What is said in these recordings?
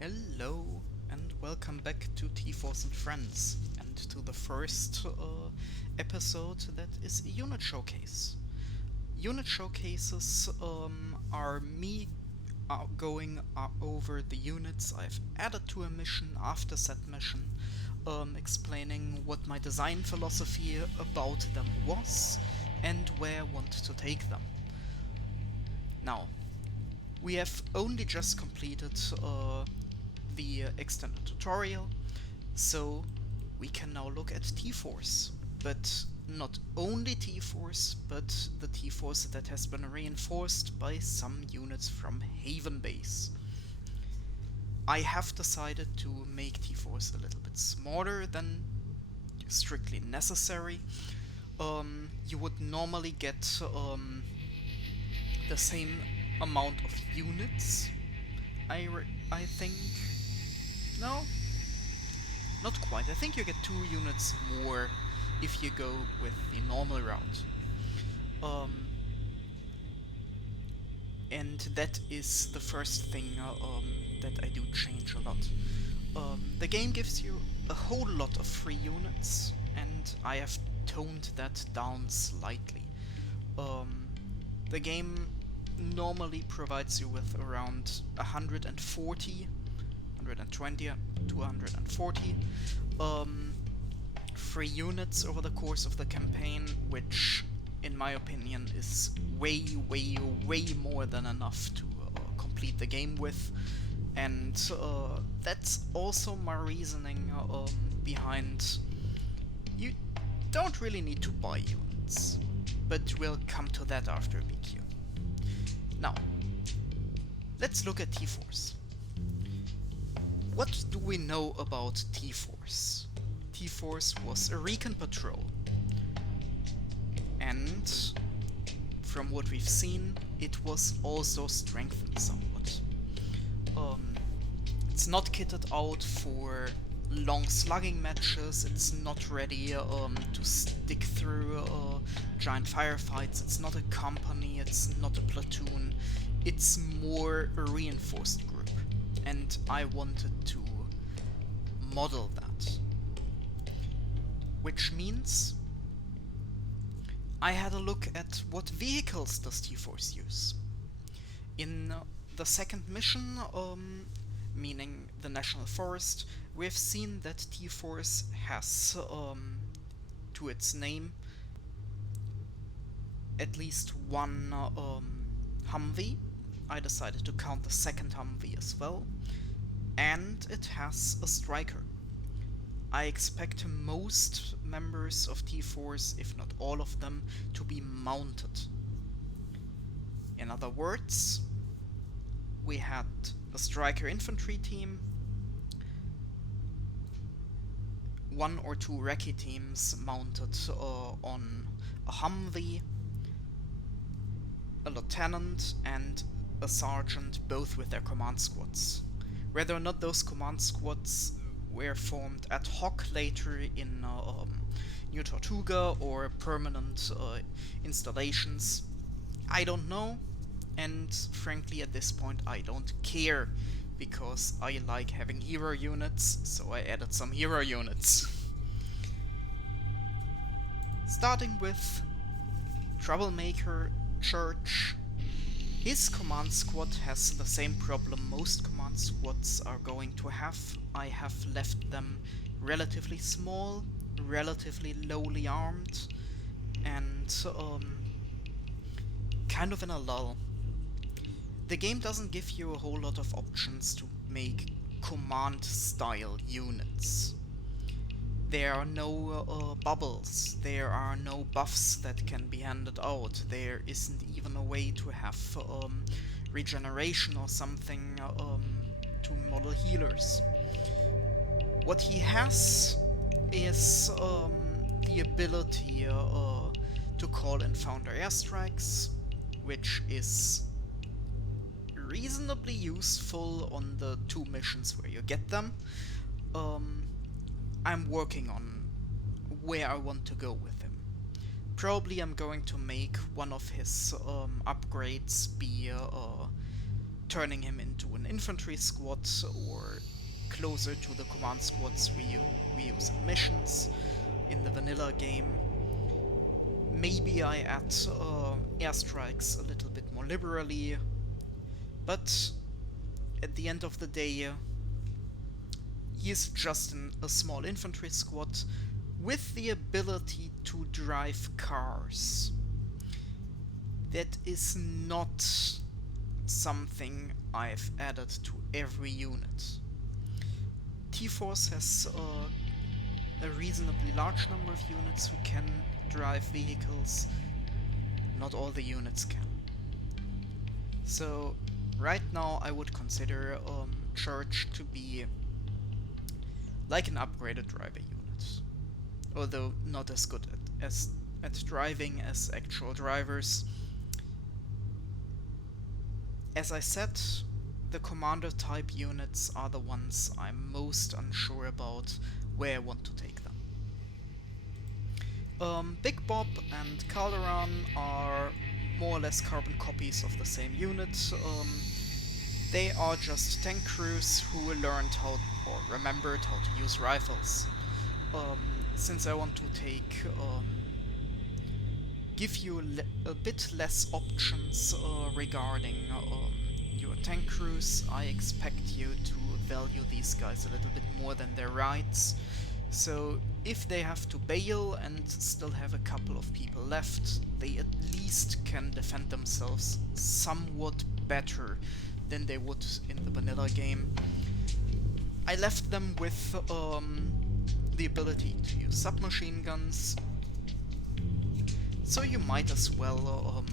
Hello and welcome back to T-Force and Friends and to the first episode that is a unit showcase. Unit showcases are me going over the units I've added to a mission after said mission, explaining what my design philosophy about them was and where I want to take them. Now, we have only just completed the extended tutorial, so we can now look at T-Force. But not only T-Force, but the T-Force that has been reinforced by some units from Haven Base. I have decided to make T-Force a little bit smaller than strictly necessary. You would normally get the same amount of units. I think. No, not quite. I think you get 2 units more if you go with the normal route. Um, and that is the first thing that I do change a lot. The game gives you a whole lot of free units, and I have toned that down slightly. The game normally provides you with around 140, 120, 240 free units over the course of the campaign, which in my opinion is way more than enough to complete the game with. And that's also my reasoning behind you don't really need to buy units, but we'll come to that after BQ. Now, let's look at T-Force. What do we know about T-Force? T-Force was a recon patrol, and from what we've seen, it was also strengthened somewhat. It's not kitted out for long slugging matches, it's not ready to stick through giant firefights, it's not a company, it's not a platoon, it's more a reinforced group, and I wanted to model that. Which means I had a look at what vehicles does T-Force use. In the second mission, meaning the National Forest, we have seen that T-Force has, to its name, at least one Humvee. I decided to count the second Humvee as well. And it has a striker. I expect most members of T-Force, if not all of them, to be mounted. In other words, we had a striker infantry team, 1 or 2 recce teams mounted on a Humvee, a lieutenant and a sergeant, both with their command squads. Whether or not those command squads were formed ad hoc later in New Tortuga or permanent installations, I don't know, and frankly at this point I don't care, because I like having hero units, so I added some hero units. Starting with Troublemaker Church. His command squad has the same problem most command squads are going to have. I have left them relatively small, relatively lowly armed, and kind of in a lull. The game doesn't give you a whole lot of options to make command style units. There are no bubbles, there are no buffs that can be handed out, there isn't even a way to have regeneration or something to model healers. What he has is the ability to call in founder airstrikes, which is reasonably useful on the 2 missions where you get them. I'm working on where I want to go with him. Probably I'm going to make one of his upgrades be turning him into an infantry squad or closer to the command squads we use in missions in the vanilla game. Maybe I add airstrikes a little bit more liberally, but at the end of the day, he is just a small infantry squad with the ability to drive cars. That is not something I've added to every unit. T-Force has a reasonably large number of units who can drive vehicles. Not all the units can. So right now I would consider Church to be like an upgraded driver unit, although not as good at driving as actual drivers. As I said, the commander type units are the ones I'm most unsure about where I want to take them. Big Bob and Calderon are more or less carbon copies of the same unit. They are just tank crews who learned how or remembered how to use rifles. Since I want to give you a bit less options regarding your tank crews, I expect you to value these guys a little bit more than their rights. So if they have to bail and still have a couple of people left, they at least can defend themselves somewhat better than they would in the vanilla game. I left them with the ability to use submachine guns, so you might as well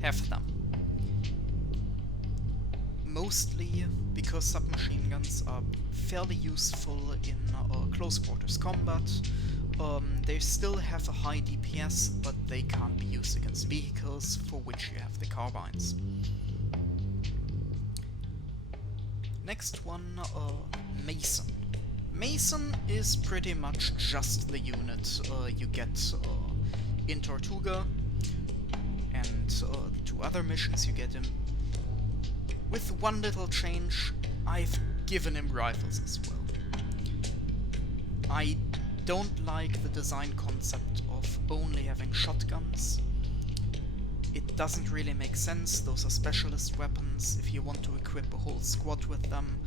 have them. Mostly because submachine guns are fairly useful in close quarters combat. They still have a high DPS, but they can't be used against vehicles for which you have the carbines. Next one, Mason. Mason is pretty much just the unit you get in Tortuga, and the two other missions you get him. With one little change, I've given him rifles as well. I don't like the design concept of only having shotguns. It doesn't really make sense. Those are specialist weapons. If you want to equip a whole squad with them,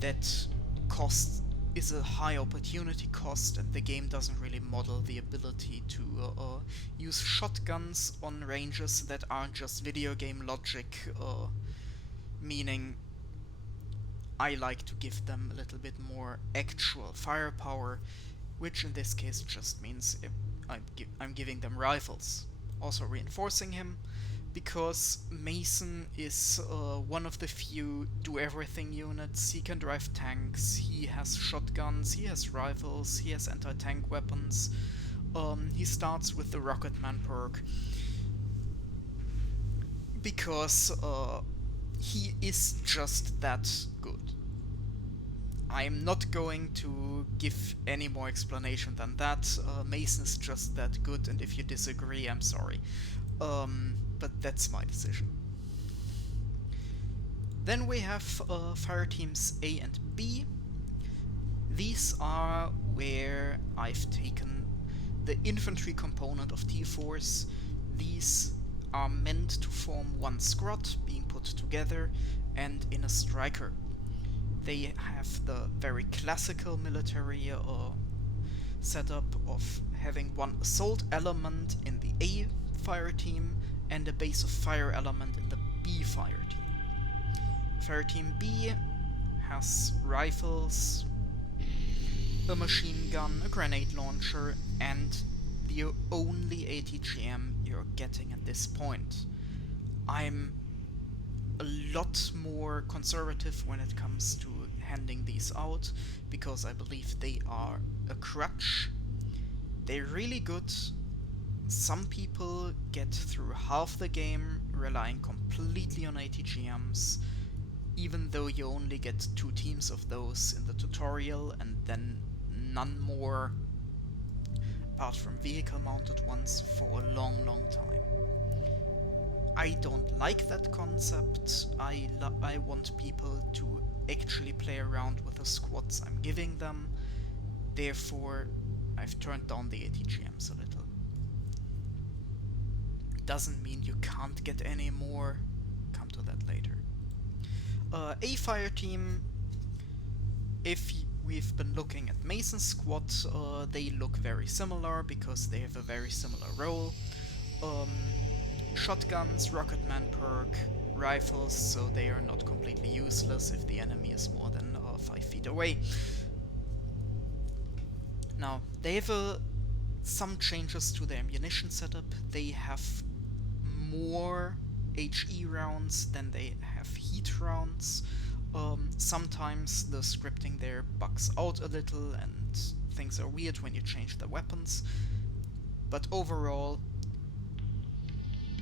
that cost is a high opportunity cost, and the game doesn't really model the ability to use shotguns on ranges that aren't just video game logic, meaning I like to give them a little bit more actual firepower, which in this case just means I'm giving them rifles. Also reinforcing him, because Mason is one of the few do-everything units. He can drive tanks, he has shotguns, he has rifles, he has anti-tank weapons. He starts with the Rocketman perk, because he is just that good. I'm not going to give any more explanation than that. Mason is just that good, and if you disagree, I'm sorry. But that's my decision. Then we have fire teams A and B. These are where I've taken the infantry component of T-Force. These are meant to form one squad, being put together, and in a striker. They have the very classical military setup of having one assault element in the A fire team and a base of fire element in the B fire team. Fire team B has rifles, a machine gun, a grenade launcher, and the only ATGM you're getting at this point. I'm a lot more conservative when it comes to handing these out, because I believe they are a crutch. They're really good. Some people get through half the game relying completely on ATGMs, even though you only get 2 teams of those in the tutorial and then none more, apart from vehicle mounted ones, for a long time. I don't like that concept. I want people to actually play around with the squads I'm giving them. Therefore, I've turned down the ATGMs a little. Doesn't mean you can't get any more. Come to that later. A fire team. If we've been looking at Mason Squad, they look very similar because they have a very similar role. Um, Shotguns, Rocketman perk, rifles, so they are not completely useless if the enemy is more than 5 feet away. Now, they have some changes to their ammunition setup. They have more HE rounds than they have heat rounds. Sometimes the scripting there bugs out a little and things are weird when you change the weapons. But overall,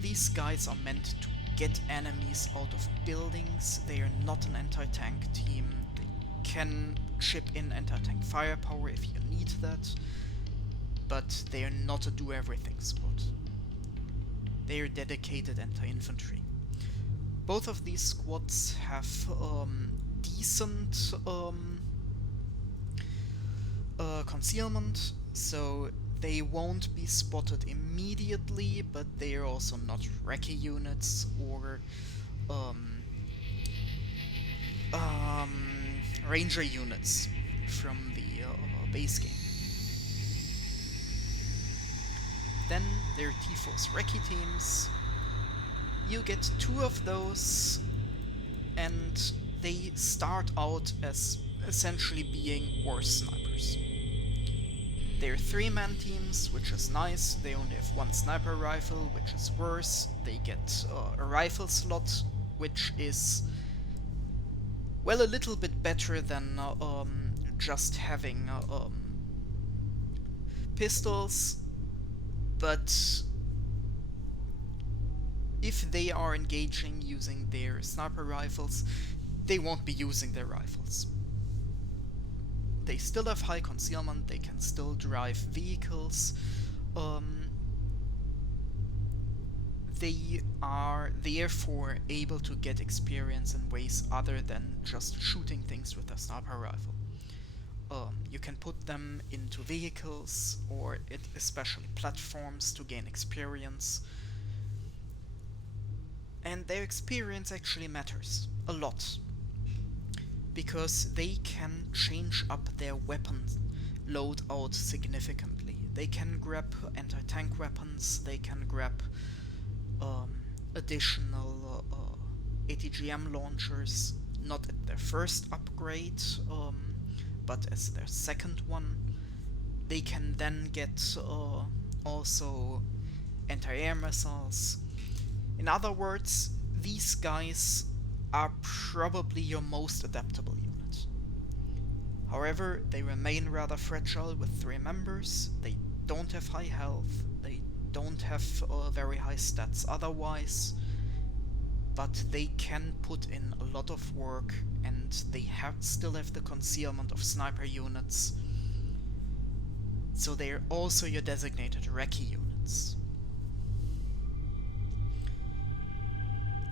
these guys are meant to get enemies out of buildings. They are not an anti-tank team. They can chip in anti-tank firepower if you need that, but they are not a do-everything squad. They are dedicated anti-infantry. Both of these squads have decent concealment, so they won't be spotted immediately, but they are also not recce units or ranger units from the base game. Then there are T-Force recce teams. You get 2 of those, and they start out as essentially being horse snipers. They're 3-man teams, which is nice. They only have 1 sniper rifle, which is worse. They get a rifle slot, which is, well, a little bit better than just having pistols, but if they are engaging using their sniper rifles, they won't be using their rifles. They still have high concealment, they can still drive vehicles. They are therefore able to get experience in ways other than just shooting things with a sniper rifle. You can put them into vehicles or especially platforms to gain experience. And their experience actually matters a lot, because they can change up their weapon loadout significantly. They can grab anti-tank weapons, they can grab additional ATGM launchers, not at their first upgrade, but as their second one. They can then get also anti-air missiles. In other words, these guys are probably your most adaptable unit. However, they remain rather fragile with 3 members. They don't have high health, they don't have very high stats otherwise, but they can put in a lot of work, and they still have the concealment of sniper units, so they are also your designated recce units.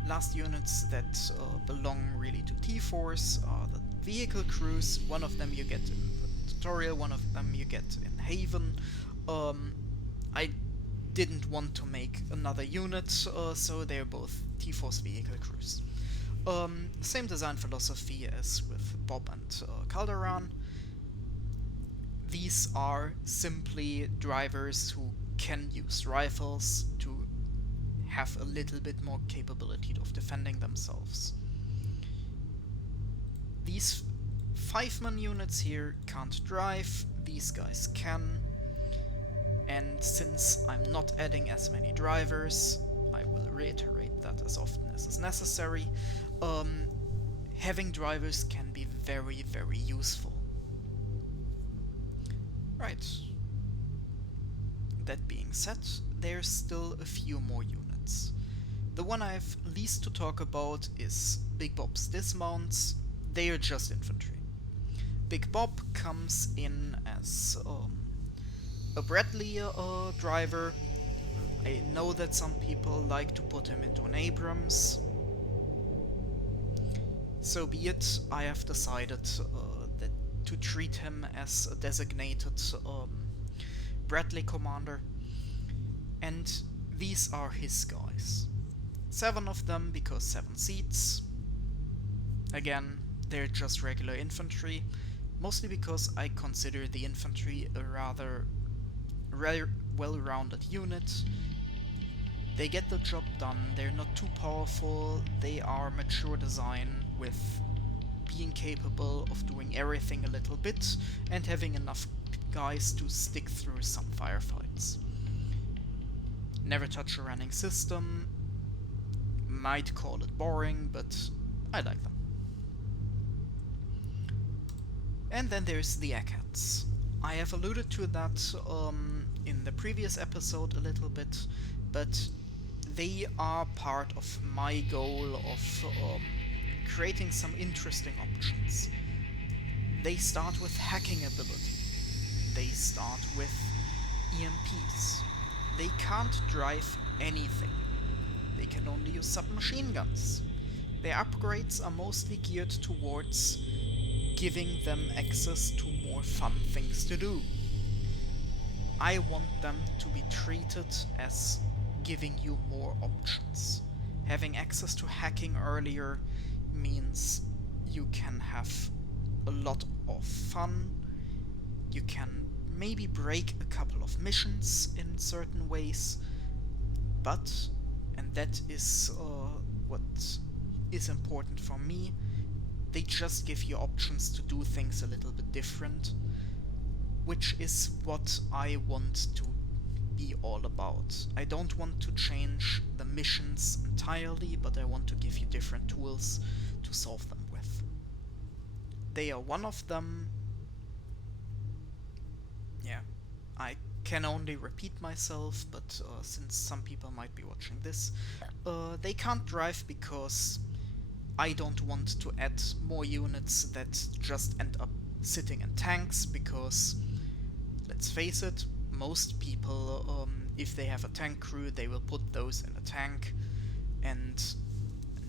Last units that belong really to T-Force are the vehicle crews. One of them you get in the tutorial, one of them you get in Haven. I didn't want to make another unit, so they're both T-Force vehicle crews. Same design philosophy as with Bob and Calderon. These are simply drivers who can use rifles to have a little bit more capability of defending themselves. These 5-man units here can't drive, these guys can, and since I'm not adding as many drivers, I will reiterate that as often as is necessary, having drivers can be very, very useful. Right. That being said, there's still a few more units. The one I have least to talk about is Big Bob's dismounts. They are just infantry. Big Bob comes in as a Bradley driver. I know that some people like to put him into an Abrams. So be it, I have decided that to treat him as a designated Bradley commander. And these are his guys. 7 of them because 7 seats. Again, they're just regular infantry, mostly because I consider the infantry a rather well-rounded unit. They get the job done, they're not too powerful, they are mature design with being capable of doing everything a little bit and having enough guys to stick through some firefights. Never touch a running system, might call it boring, but I like them. And then there's the ACATs. I have alluded to that in the previous episode a little bit, but they are part of my goal of creating some interesting options. They start with hacking ability. They start with EMPs. They can't drive anything. They can only use submachine guns. Their upgrades are mostly geared towards giving them access to more fun things to do. I want them to be treated as giving you more options. Having access to hacking earlier means you can have a lot of fun. You can maybe break a couple of missions in certain ways, but, and that is what is important for me, they just give you options to do things a little bit different, which is what I want to be all about. I don't want to change the missions entirely, but I want to give you different tools to solve them with. They are one of them. Yeah, I can only repeat myself, but since some people might be watching this, they can't drive because I don't want to add more units that just end up sitting in tanks, because, let's face it, most people, if they have a tank crew, they will put those in a tank and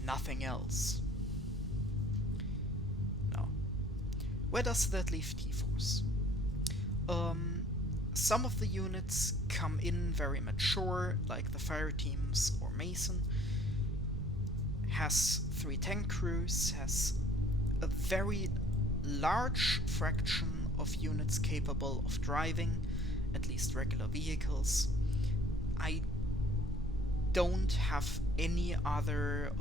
nothing else. Now, where does that leave T-Force? Some of the units come in very mature, like the fire teams or Mason. Has 3 tank crews, has a very large fraction of units capable of driving, at least regular vehicles. I don't have any other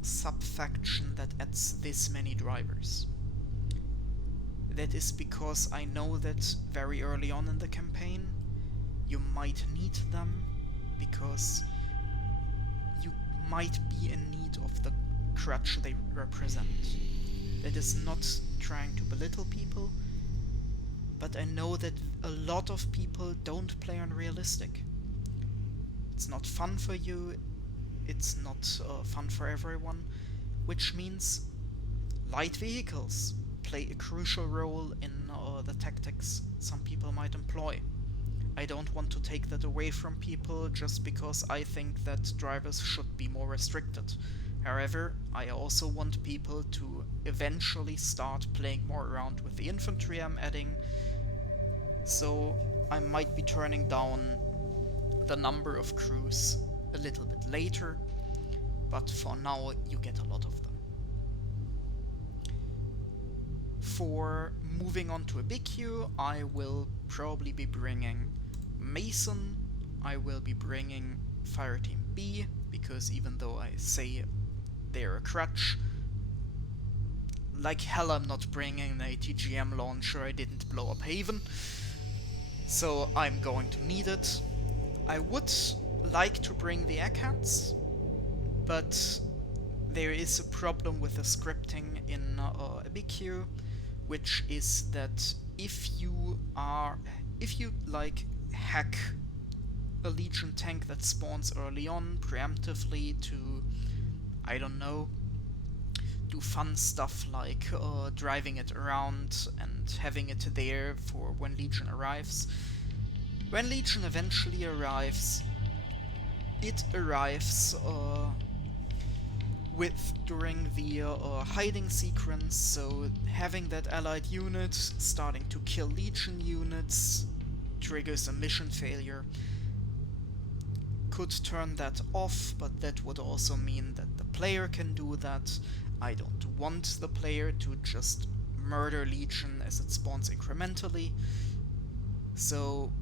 sub-faction that adds this many drivers. That is because I know that very early on in the campaign you might need them, because you might be in need of the crutch they represent. That is not trying to belittle people, but I know that a lot of people don't play on realistic. It's not fun for you, it's not fun for everyone, which means light vehicles play a crucial role in the tactics some people might employ. I don't want to take that away from people just because I think that drivers should be more restricted. However, I also want people to eventually start playing more around with the infantry I'm adding, so I might be turning down the number of crews a little bit later, but for now you get a lot of them. For moving on to a big queue, I will probably be bringing Mason, I will be bringing Fireteam B, because even though I say they're a crutch, like hell I'm not bringing an ATGM launcher, I didn't blow up Haven, so I'm going to need it. I would like to bring the ACATs, but there is a problem with the scripting in a big queue, which is that if you like hack a Legion tank that spawns early on preemptively to, I don't know, do fun stuff like driving it around and having it there for when Legion arrives. When Legion eventually arrives, it arrives during the hiding sequence, so having that allied unit starting to kill Legion units triggers a mission failure. Could turn that off, but that would also mean that the player can do that. I don't want the player to just murder Legion as it spawns incrementally, so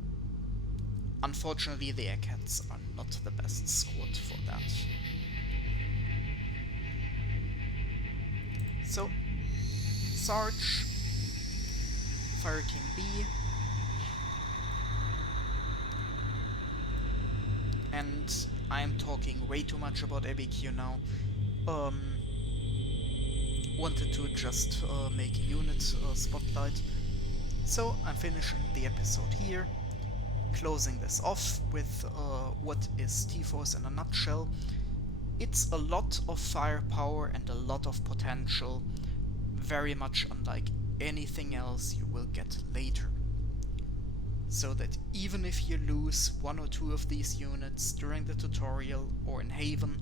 unfortunately the Eggheads are not the best squad for that. So, Sarge, Fire King B, and I'm talking way too much about ABQ now. Wanted to just make a unit spotlight. So I'm finishing the episode here, closing this off with what is T-Force in a nutshell. It's a lot of firepower and a lot of potential, very much unlike anything else you will get later. So that even if you lose one or two of these units during the tutorial or in Haven,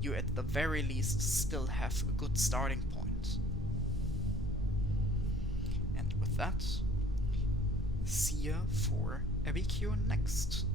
you at the very least still have a good starting point. And with that, see ya for ABQ next.